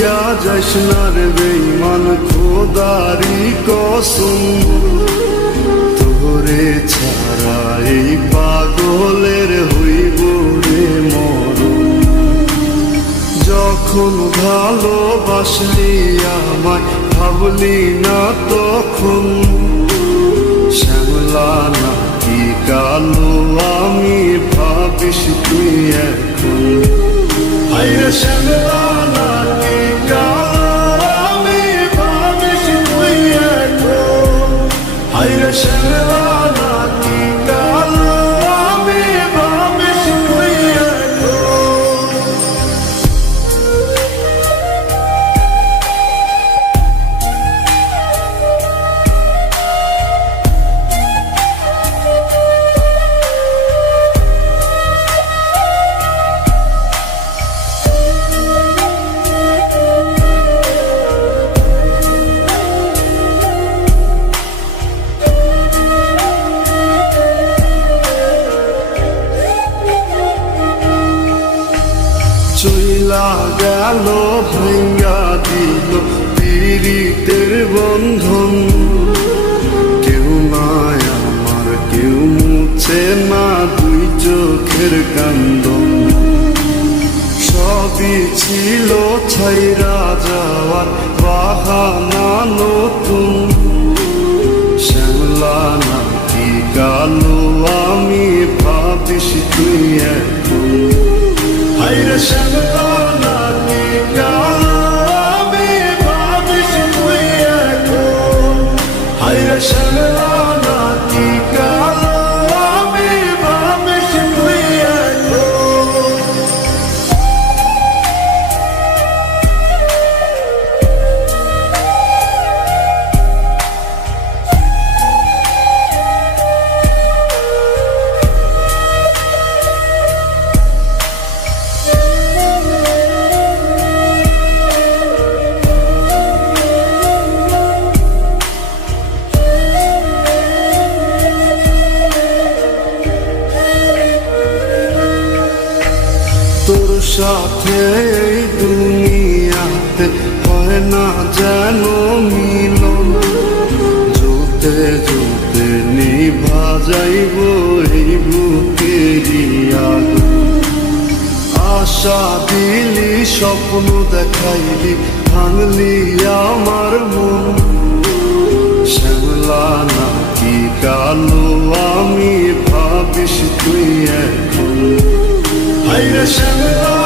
ভুলিয়া যাইস না রে বেঈমান খোদারি কসম, তোরে ছাড়া এই পাগলের হইব রে মরণ। যখন ভালোবাসলি আমায় ভাবলি না তখন, শ্যামলা নাকি কালো আমি ভাবিস তুই এখন। হায়রে শ্যামলা নাকি কালো আমি ভাবিস তুই এখন। হায়রে শ্যামলা নাকি কালো আমি ভাবিস তুই এখন। চইলা গেল ভাঙ্গা দিল পীড়িতের বন্ধন, কেউ নাই আমার কেউ মুছে না দুই চোখের কান্দন। সবই ছিল ছাইরা যাওয়ার বাহানা নতুন, শ্যামলা নাকি কালো আমি ভাবিস তুই এখন। হায়রে শ্যামলা নাকি কালো আমি ভাবিস তুই এখন। হায়রে শ্যামলা নাকি কালো আমি ভাবিস তুই এখন। তোর সাথে এই দুনিয়াতে হয় না যেন মিলন, জুতে জুতে নিভা যাইব এই বুকেরই আগুন। আশা দিলি স্বপ্ন দেখাইলি ভাঙলি আমার মন, শ্যামলা নাকি কালো আমি ভাবিস তুই এখন। হায়রে শ্যামলা